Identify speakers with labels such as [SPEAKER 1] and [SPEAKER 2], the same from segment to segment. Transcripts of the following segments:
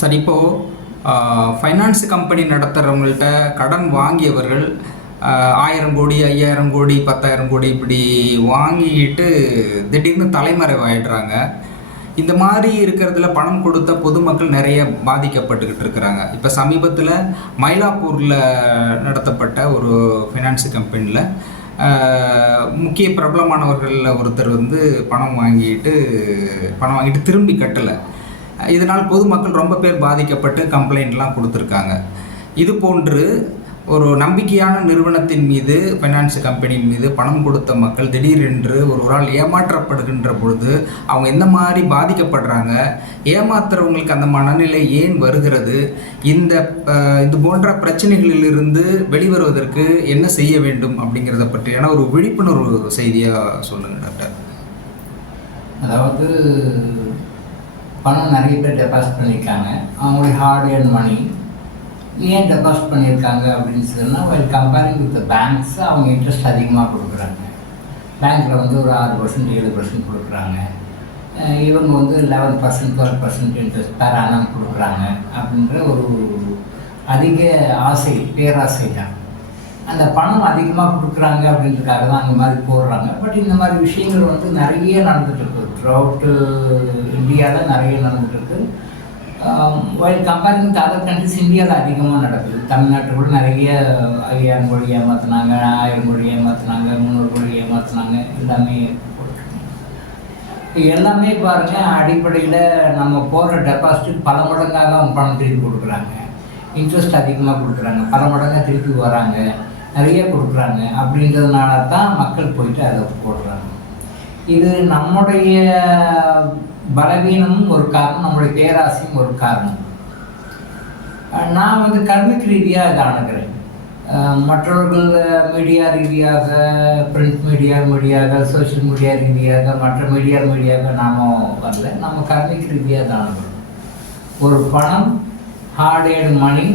[SPEAKER 1] சரி இப்போது finance company நடத்துகிறவங்கள்ட்ட கடன் வாங்கியவர்கள் ஆயிரம் கோடி ஐயாயிரம் கோடி பத்தாயிரம் கோடி இப்படி வாங்கிட்டு திடீர்னு தலைமறைவாயிடுறாங்க. இந்த மாதிரி இருக்கிறதுல பணம் கொடுத்த பொதுமக்கள் நிறைய பாதிக்கப்பட்டுக்கிட்டு இருக்கிறாங்க. இப்போ சமீபத்தில் மயிலாப்பூரில் நடத்தப்பட்ட ஒரு ஃபைனான்ஸ் கம்பெனியில் முக்கிய பிரபலமானவர்களில் ஒருத்தர் வந்து பணம் வாங்கிட்டு பணம் வாங்கிட்டு திரும்பி கட்டலை. இதனால் பொதுமக்கள் ரொம்ப பேர் பாதிக்கப்பட்டு கம்ப்ளைண்ட்லாம் கொடுத்துருக்காங்க. இது போன்று ஒரு நம்பிக்கையான நிறுவனத்தின் மீது ஃபைனான்ஸ் கம்பெனியின் மீது பணம் கொடுத்த மக்கள் திடீரென்று ஒரு ஆள் ஏமாற்றப்படுகின்ற பொழுது அவங்க எந்த மாதிரி பாதிக்கப்படுறாங்க? ஏமாத்துறவங்களுக்கு அந்த மனநிலை ஏன் வருகிறது? இந்த இது போன்ற பிரச்சனைகளிலிருந்து வெளிவருவதற்கு என்ன செய்ய வேண்டும் அப்படிங்கிறத பற்றியான ஒரு விழிப்புணர்வு செய்தியாக சொல்லுங்கள் டாக்டர்.
[SPEAKER 2] அதாவது பணம் நிறைய பேர் டெபாசிட் பண்ணியிருக்காங்க. அவங்களுடைய ஹார்ட் ஏர்ன் மணி ஏன் டெபாசிட் பண்ணியிருக்காங்க அப்படின்னு சொன்னால் வெல் கம்பேரிங் வித் பேங்க்ஸ் அவங்க இன்ட்ரெஸ்ட் அதிகமாக கொடுக்குறாங்க. பேங்க்கில் வந்து ஒரு ஆறு பர்சன்ட் ஏழு பர்சன்ட் கொடுக்குறாங்க. இவங்க வந்து eleven percent twelve percent interest per ஆனால் கொடுக்குறாங்க அப்படின்ற ஒரு அதிக ஆசை பேராசை தான் அந்த பணம் அதிகமாக கொடுக்குறாங்க அப்படின்றதுக்காக தான் அந்த மாதிரி போடுறாங்க. பட் இந்த மாதிரி விஷயங்கள் வந்து நிறைய நடந்துகிட்ருக்கு த்ரூ அவுட்டு uh, இந்தியாவில் நிறைய நடந்துகிட்ருக்கு while um, comparing with other countries இந்தியாவில் அதிகமாக நடக்குது. தமிழ்நாட்டில் கூட நிறைய ஐயாயிரம் கோடி ஏமாற்றினாங்க ஆயிரம் கோடி ஏமாற்றினாங்க முந்நூறு கோடி ஏமாற்றினாங்க எல்லாமே எல்லாமே பாருங்கள் அடிப்படையில் நம்ம போடுற டெபாசிட் பல மடங்காக அவங்க பணம் திருப்பி கொடுக்குறாங்க. இன்ட்ரெஸ்ட் அதிகமாக கொடுக்குறாங்க. பல மடங்காக திருப்பி வராங்க. நிறைய கொடுக்குறாங்க. அப்படின்றதுனால தான் மக்கள் போயிட்டு அதை போடுறாங்க. இது நம்முடைய பலவீனமும் ஒரு காரணம் நம்முடைய பேராசையும் ஒரு காரணம். நான் வந்து கர்மிக் ரீதியாக இதை அணுகிறேன். மற்றவர்கள் மீடியா ரீதியாக பிரிண்ட் மீடியா மீடியாக சோஷியல் மீடியா ரீதியாக மற்ற மீடியா மீடியாக நாம் வரல. நம்ம கர்மிக் ரீதியாக தான் அணுகிறோம். ஒரு பணம் ஹார்ட் ஏர்ன் மணி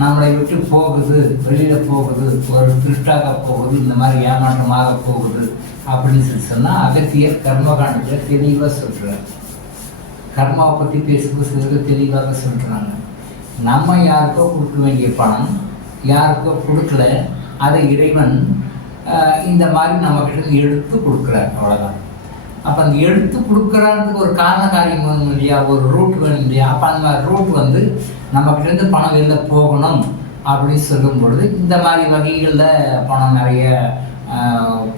[SPEAKER 2] நம்மளை விட்டு போகுது வெளியில் போகுது ஒரு திருட்டாக போகுது இந்த மாதிரி ஏமாற்றமாக போகுது அப்படின்னு சொல்லி சொன்னால் அகத்தியர் கர்மகாண்டத்தில் தெளிவாக சொல்கிறார் கர்மாவை பற்றி பேசும்போது சிலர் தெளிவாக சொல்கிறாங்க நம்ம யாருக்கோ கொடுக்க வேண்டிய பணம் யாருக்கோ கொடுக்கல அதை இறைவன் இந்த மாதிரி நம்மக்கிட்ட எடுத்து கொடுக்குறார் அவ்வளோதான் அப்போ அந்த எடுத்து கொடுக்குறதுக்கு ஒரு காரண காரியம் வேணும் இல்லையா? ஒரு ரூட் வேணும் இல்லையா? அப்போ அந்த மாதிரி ரூட் வந்து நம்மக்கிட்ட இருந்து பணம் வெளில போகணும் அப்படின்னு சொல்லும் பொழுது இந்த மாதிரி வகைகளில் பணம் நிறைய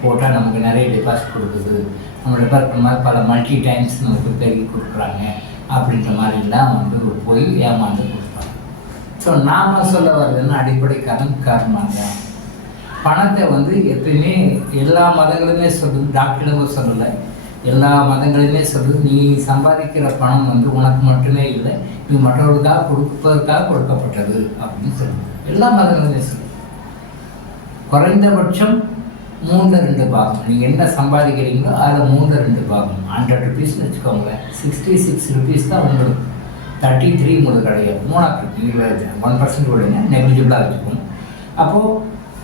[SPEAKER 2] போட்டால் நமக்கு நிறைய டெபாசிட் கொடுக்குது. நம்ம டெபாசிட் பண்ண மாதிரி பல மல்டி டைம்ஸ் நமக்கு பெருகி கொடுக்குறாங்க அப்படின்ற மாதிரிலாம் வந்து போய் ஏமாந்து கொடுப்பாங்க. ஸோ நாம் சொல்ல வர்றதுன்னா அடிப்படை காரணம் காரணமாக தான். பணத்தை வந்து எப்பயுமே எல்லா மதங்களுமே சொல்லுது டாக்டர்களும் சொல்லலை. எல்லா மதங்களுமே சொல்லுது நீ சம்பாதிக்கிற பணம் வந்து உனக்கு மட்டுமே இல்லை நீ மற்றவர்களுக்காக கொடுப்பதற்காக கொடுக்கப்பட்டது அப்படின்னு சொல்லுது. எல்லா மதங்களுமே சொல்லுது. குறைந்தபட்சம் மூணில் ரெண்டு பாகம். நீங்கள் என்ன சம்பாதிக்கிறீங்களோ அதில் மூணில் ரெண்டு பாகம். ஹண்ட்ரட் ருபீஸ்னு வச்சுக்கோங்களேன். சிக்ஸ்டி சிக்ஸ் ருபீஸ் தான் உங்களுக்கு. தேர்ட்டி த்ரீ உங்களுக்கு கிடையாது. மூணாக இருபது. ஒன் பர்சன்ட் விடுங்க நெக்லிஜிபிளாக வச்சுக்கோங்க அப்போது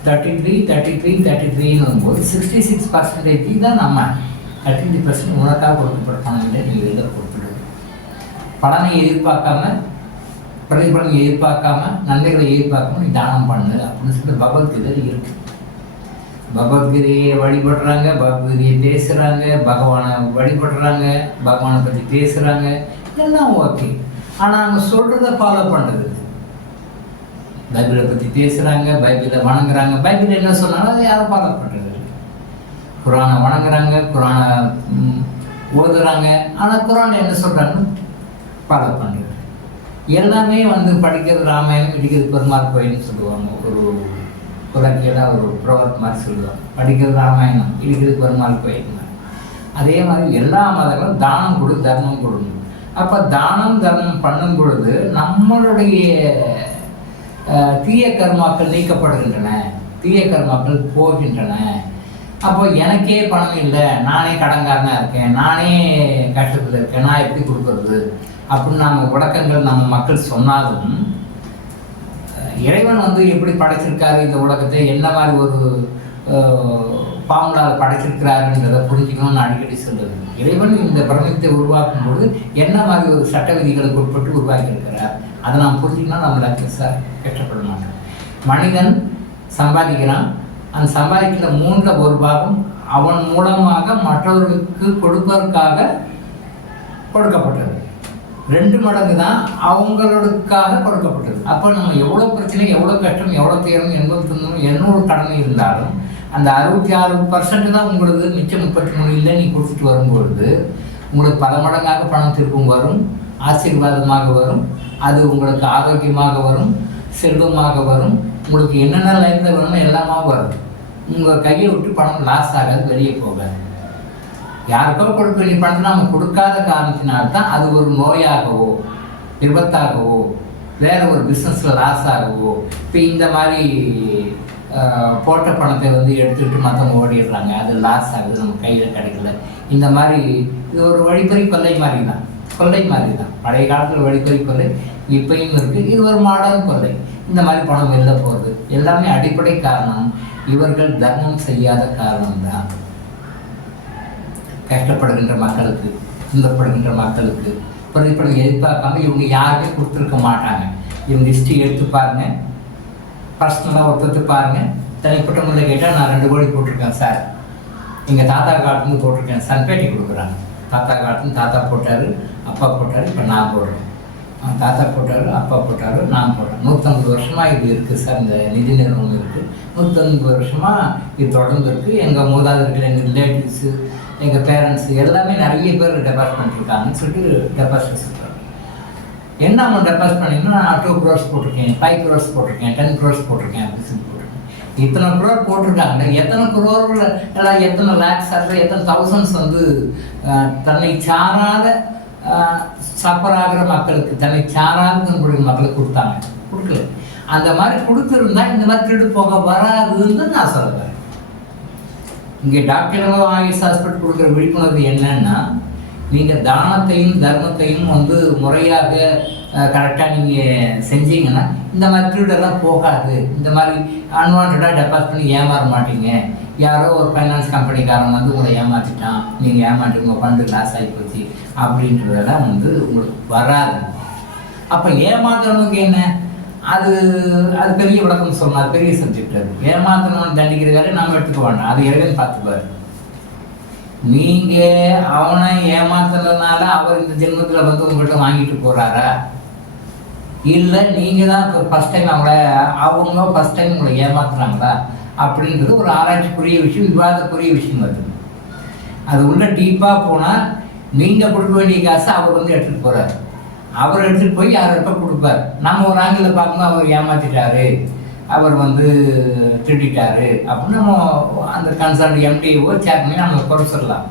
[SPEAKER 2] thirty three thirty three thirty த்ரீன்னு வரும்போது சிக்ஸ்டி சிக்ஸ் பர்சன்டேஜ் தான் நம்ம தேர்ட்டி பர்சன்ட் உனக்காக கொடுக்கப்பட்ட பணங்களை நீங்கள் வெளியில் கொடுத்துடுங்க பலனை எதிர்பார்க்காம பிரதிபலனை எதிர்பார்க்காம நன்மைகளை எதிர்பார்க்காம நீ தானம் பண்ணு அப்படின்னு சொல்லிட்டு பகவத்கீதையில் இருக்கு. பகவத்கீதையை வழிபடுறாங்க பகவத்கீதையை பேசுகிறாங்க பகவானை வழிபடுறாங்க பகவானை பற்றி பேசுகிறாங்க இதெல்லாம் ஓகே. ஆனால் அவங்க சொல்கிறத ஃபாலோ பண்ணுறது பைபிளை பற்றி பேசுகிறாங்க பைபிளை வணங்குறாங்க. பைபிள் என்ன சொன்னாலும் அதை யாரும் ஃபாலோ பண்ணுறது குரானை வணங்குறாங்க குரானை ஓதுறாங்க. ஆனால் குரான் என்ன சொல்கிறாங்கன்னு ஃபாலோ பண்ணுறாங்க எல்லாமே வந்து படிக்கிறது ராமாயணம் இடிக்கிறது பெருமாள் கோயில்னு சொல்லுவாங்க. ஒரு குலக்கியலாக ஒரு ப்ரோவர்ட் மாதிரி சொல்லுவாங்க. படிக்கிறது ராமாயணம் இடிக்கிறது பெருமாள் கோயில் அதே மாதிரி எல்லா மதங்களும் தானம் கொடு தர்மம் கொடுங்க. அப்போ தானம் தர்மம் பண்ணும் பொழுது நம்மளுடைய தீய கர்மாக்கள் நீக்கப்படுகின்றன. தீய கர்மாக்கள் போகின்றன. அப்போ எனக்கே பணம் இல்லை நானே கடன்காரனாக இருக்கேன் நானே கஷ்டத்தில் இருக்கேன் நான் எப்படி கொடுக்கறது? அப்படின்னு நம்ம உடக்கங்கள் நம்ம மக்கள் சொன்னாலும் இறைவன் வந்து எப்படி படைச்சிருக்காரு இந்த உலகத்தை? என்ன மாதிரி ஒரு அஹ், பாம்புலால் படைச்சிருக்கிறாருன்றதை புரிஞ்சுக்கணும்னு அடிக்கடி சொல்லுது இறைவன் இந்த பிரபஞ்சத்தை உருவாக்கும் பொழுது என்ன மாதிரி ஒரு சட்ட விதிகளுக்கு உட்பட்டு உருவாக்கியிருக்கிறார்? அதை நாம் புரிஞ்சுக்கணும் நம்ம சார் கஷ்டப்பட மாட்டோம். மனிதன் சம்பாதிக்கிறான் அந்த சம்பாதிக்கிற மூன்றில் ஒரு பாகம் அவன் மூலமாக மற்றவர்களுக்கு கொடுப்பதற்காக கொடுக்கப்பட்டது. ரெண்டு மடங்கு தான் அவங்களுக்காக கொடுக்கப்பட்டது. அப்போ நம்ம எவ்வளோ பிரச்சனை எவ்வளோ கஷ்டம் எவ்வளோ துயரம் எண்பது தொண்ணூறு எண்ணூறு கடன் இருந்தாலும் அந்த அறுபத்தி ஆறு பர்சன்ட் தான் உங்களுக்கு மிச்சம் முப்பத்தி மூணு இல்லை நீ கொடுத்துட்டு வரும்பொழுது உங்களுக்கு பல மடங்காக பணம் திருப்பும் வரும் ஆசீர்வாதமாக வரும் அது உங்களுக்கு ஆரோக்கியமாக வரும் செல்வமாக வரும் உங்களுக்கு என்னென்ன லைஃப்பில் வேணுமோ எல்லாமே வரும். உங்கள் கையை விட்டு பணம் லாஸ் ஆகாது வெளியே போகாது. யாருக்கோ கொடுக்க வேண்டிய பணத்தை நம்ம கொடுக்காத காரணத்தினால்தான் அது ஒரு நோயாகவோ விபத்தாகவோ வேறு ஒரு பிஸ்னஸில் லாஸ் ஆகவோ இப்போ இந்த மாதிரி போட்ட பணத்தை வந்து எடுத்துக்கிட்டு மற்றவங்க ஓடிடுறாங்க. அது லாஸ் ஆகுது நம்ம கையில் கிடைக்கல. இந்த மாதிரி இது ஒரு வழிப்பறி கொள்ளை மாதிரி தான் கொள்ளை மாதிரி தான் பழைய காலத்தில் வழிப்பறி கொள்ளை இப்பயும் இருக்குது இது ஒரு மாடர்ன் கொள்ளை. இந்த மாதிரி பணம் வெளில போகிறது எல்லாமே அடிப்படை காரணம் இவர்கள் தர்மம் செய்யாத காரணம்தான் கஷ்டப்படுகின்ற மக்களுக்கு துன்பப்படுகின்ற மக்களுக்கு பிரதிபலம் எதிர்பார்க்காம இவங்க யாருமே கொடுத்துருக்க மாட்டாங்க. இவங்க ஹிஸ்ட்ரி எடுத்து பாருங்க. பர்சனலாக ஒருத்தத்து பாருங்க. தனிப்பட்ட முறையில் கேட்டால் நான் ரெண்டு கோடி போட்டிருக்கேன் சார். எங்கள் தாத்தா காலத்துலேருந்து போட்டிருக்கேன். சார் பேட்டி கொடுக்குறாங்க. தாத்தா காலத்துலேருந்து தாத்தா போட்டார் அப்பா போட்டார் இப்போ நான் போடுறேன். தாத்தா போட்டாலும் அப்பா போட்டாலும் நான் போடுறேன். நூற்றம்பது வருஷமாக இது இருக்குது சார் இந்த நிதி நிறுவனம் இருக்குது நூற்றம்பது வருஷமாக இது தொடர்ந்து இருக்குது எங்கள் மூதாதர்கள் எங்கள் ரிலேட்டிவ்ஸு எங்கள் பேரண்ட்ஸு எல்லாமே நிறைய பேர் டெபாசிட் பண்ணிருக்காங்கன்னு சொல்லிட்டு டெபாசிட் சொல்கிறாங்க என்ன அமௌண்ட் டெபாசிட் பண்ணிங்கன்னா நான் டூ க்ரோர்ஸ் போட்டிருக்கேன் ஃபைவ் க்ரோர்ஸ் போட்டிருக்கேன் டென் க்ரோர்ஸ் போட்டிருக்கேன் அப்படின்னு சொல்லி போட்டிருக்கேன். இத்தனை க்ரோர் போட்டிருக்காங்க. எத்தனை க்ரோரில் எல்லாம் எத்தனை லேக்ஸ் ஆகிற எத்தனை தௌசண்ட்ஸ் வந்து தன்னை சாராத சஃபர் ஆகிற மக்களுக்கு தன்னை சாராத மக்களுக்கு கொடுத்தாங்க. கொடுக்கல. அந்த மாதிரி கொடுத்துருந்தா இந்த மாதிரி திருடு போக வராதுன்னு நான் சொல்லுவேன் இங்கே டாக்டர் ஆயுஷ் ஹாஸ்பிட்டல் கொடுக்குற விழிப்புணர்வு என்னன்னா நீங்கள் தானத்தையும் தர்மத்தையும் வந்து முறையாக கரெக்டாக நீங்கள் செஞ்சீங்கன்னா இந்த மாதிரி திருடெல்லாம் போகாது. இந்த மாதிரி அன்வான்டாக டெபாசிட் பண்ணி ஏமாற மாட்டீங்க. யாரோ ஒரு ஃபைனான்ஸ் கம்பெனிக்காரன் வந்து உங்களை ஏமாற்றிட்டான் நீங்கள் ஏமாற்றி உங்கள் ஃபண்டு லாஸ் ஆகி போச்சு அப்படின்றதெல்லாம் வந்து உங்களுக்கு வராது. அப்போ ஏமாத்துறவனுக்கு என்ன? அது அது பெரிய விளக்கம் சொன்னார் பெரிய சப்ஜெக்ட் அது. ஏமாத்தணும்னு தண்டிக்கிற வேலை நம்ம எடுத்துக்க வேண்டாம். அது இறைவன் பார்த்துப்பாரு. நீங்கள் அவனை ஏமாத்துறதுனால அவர் இந்த ஜென்மத்தில் வந்து உங்கள்கிட்ட வாங்கிட்டு போகிறாரா இல்லை நீங்கள் தான் ஃபஸ்ட் ஃபர்ஸ்ட் டைம் அவங்கள அவங்க ஃபஸ்ட் டைம் உங்களை ஏமாத்துறாங்களா? அப்படின்றது ஒரு ஆராய்ச்சிக்குரிய விஷயம் விவாதக்குரிய விஷயம் அது. அது உள்ள டீப்பாக போனால் நீங்கள் கொடுக்க வேண்டிய காசை அவர் வந்து எடுத்துகிட்டு போகிறார் அவர் எடுத்துகிட்டு போய் யார்கிட்ட கொடுப்பார்? நம்ம ஒரு ஆங்கிலம் பார்க்கும்போது அவர் ஏமாத்திட்டாரு. அவர் வந்து திட்டாரு அப்படின்னு நம்ம அந்த கன்சர்ன் எம்டிஓ சேர்மனே நம்ம குறை சொல்லலாம்.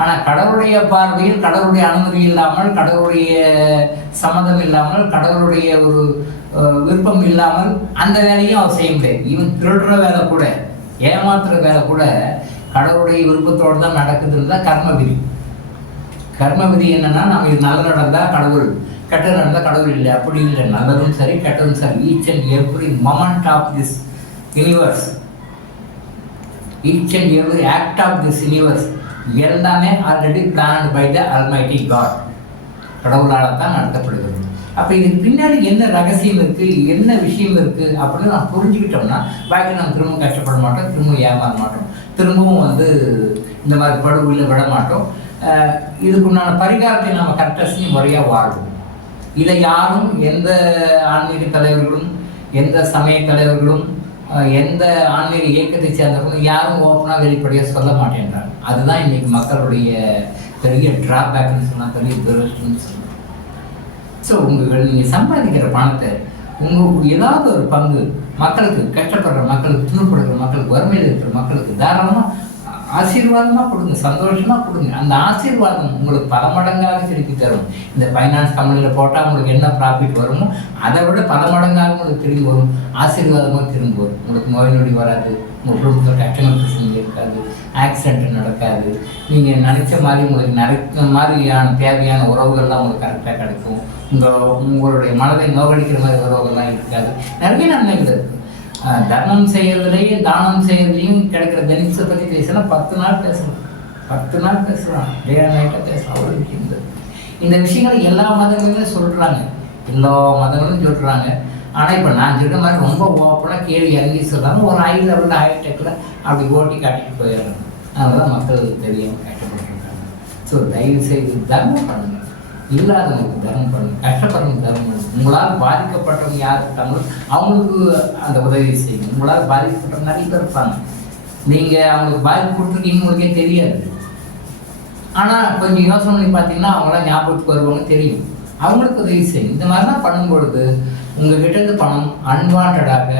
[SPEAKER 2] ஆனால் கடவுளுடைய பார்வையில் கடவுளுடைய அனுமதி இல்லாமல் கடவுளுடைய சம்மதம் இல்லாமல் கடவுளுடைய ஒரு விருப்பம் இல்லாமல் அந்த வேலையும் அவர் செய்ய முடியாது. ஈவன் திருடுற வேலை கூட ஏமாத்துற வேலை கூட கடவுளுடைய விருப்பத்தோடு தான் நடக்குதுன்னு தான் கர்ம விதி. கர்ம விதி என்னன்னா நம்ம இது நடந்தால் கடவுள் கெட்டது நடந்தால் கடவுள் இல்லை. அப்படி இல்லை. நல்லதும் சரி கெட்டதும் சரி. Each and every moment of this universe each and every act of this universe எல்லாமே already plan by the almighty God கடவுளால் தான் நடத்தப்படுகிறது. அப்போ இதுக்கு பின்னாடி என்ன ரகசியம் இருக்குது என்ன விஷயம் இருக்குது அப்படின்னு நான் புரிஞ்சுக்கிட்டோம்னா வாழ்க்கை நம்ம திரும்ப கஷ்டப்பட மாட்டோம் திரும்ப ஏமாற மாட்டோம். திரும்பவும் வந்து இந்த மாதிரி படுகொலில் விட மாட்டோம். இதுக்குண்டான பரிகாரத்தை நம்ம கரெக்டாக முறையாக வாழ்வோம். இதை யாரும் எந்த ஆன்மீக தலைவர்களும் எந்த சமய தலைவர்களும் எந்த ஆன்மீக இயக்கத்தை சேர்ந்தவர்களும் யாரும் ஓப்பனாக வெளிப்படையாக சொல்ல மாட்டேன்றாங்க. அதுதான் இன்னைக்கு மக்களுடைய பெரிய ட்ராபேக்னு சொன்னால் பெரிய துரஷ்டம்னு சொன்னால் ஸோ உங்கள் நீங்கள் சம்பாதிக்கிற பணத்தை உங்களுக்கு ஏதாவது ஒரு பங்கு மக்களுக்கு கஷ்டப்படுற மக்களுக்கு துன்பப்படுகிற மக்களுக்கு வறுமையில் இருக்கிற மக்களுக்கு தாராளமாக ஆசீர்வாதமாக கொடுங்க சந்தோஷமாக கொடுங்க. அந்த ஆசீர்வாதம் உங்களுக்கு பல மடங்காக திருப்பி தரும். இந்த ஃபைனான்ஸ் கம்பெனியில் போட்டால் உங்களுக்கு என்ன ப்ராஃபிட் வருமோ அதை விட பல மடங்காக உங்களுக்கு திரும்பி வரும். ஆசீர்வாதமாக திரும்ப வரும். உங்களுக்கு நோய் நொடி வராது. உங்கள் குடும்பத்தில் பிரச்சனை இருக்காது ஆக்சிடென்ட் நடக்காது. நீங்கள் நினச்ச மாதிரி உங்களுக்கு நினைச்ச மாதிரியான தேவையான உறவுகள்லாம் உங்களுக்கு கரெக்டாக கிடைக்கும். உங்கள் உங்களுடைய மனதை நோகடிக்கிற மாதிரி உறவுகள்லாம் இருக்காது. நிறைய நன்மைகள் இருக்குது தர்மம் செய்யறதுலையும் தானம் செய்கிறதுலையும் கிடைக்கிற பெனிஃபிட்ஸை பற்றி பேசினா பத்து நாள் பேசலாம். பத்து நாள் பேசலாம். டே நைட்டாக பேசலாம். அவ்வளோ விஷயம் இந்த விஷயங்களை எல்லா மதங்களுமே சொல்கிறாங்க எல்லா மதங்களும் சொல்கிறாங்க ஆனால் இப்போ நான் சொல்கிற மாதிரி ரொம்ப ஓப்பனாக கேள்வி இறங்கி சொல்லாமல் ஒரு ஹை லெவலில் ஹைடெக்கில் அப்படி ஓட்டி காட்டிட்டு போயிடுறாங்க அதனால மக்கள் தெரியாமல் கஷ்டப்பட்டுருக்காங்க. ஸோ தயவு செய்து தர்மம் பண்ணுங்க. இல்லாதவங்களுக்கு தர்மம் பண்ணுங்க. கஷ்டப்படுறவங்க தர்மம் உங்களால் பாதிக்கப்பட்டவங்க யார் இருக்காங்களோ அவங்களுக்கு அந்த உதவி செய்யுங்க. உங்களால் பாதிக்கப்பட்ட நிறைய பேர் இருப்பாங்க. நீங்கள் அவங்களுக்கு பாதிப்பு கொடுத்துருக்கீங்க உங்களுக்கே தெரியாது. ஆனால் கொஞ்சம் யோசனை பண்ணி பார்த்தீங்கன்னா அவங்களாம் ஞாபகத்துக்கு வருவாங்க தெரியும். அவங்களுக்கு உதவி செய்யும் இந்த மாதிரிலாம் பண்ணும்பொழுது உங்கள்கிட்ட இருந்து பணம் அன்வான்டாக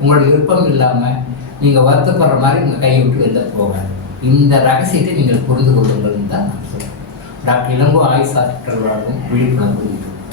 [SPEAKER 2] உங்களோட விருப்பம் இல்லாமல் நீங்கள் வருத்தப்படுற மாதிரி உங்கள் கையை விட்டு வெளில போகாது. இந்த ரகசியத்தை நீங்கள் புரிந்து கொள்ளுங்கள் தான் நான் சொல்கிறேன் டாக்டர் இளங்கோ ஆயுஷ் ஹாஸ்பிட்டல் விழிப்புணர்வு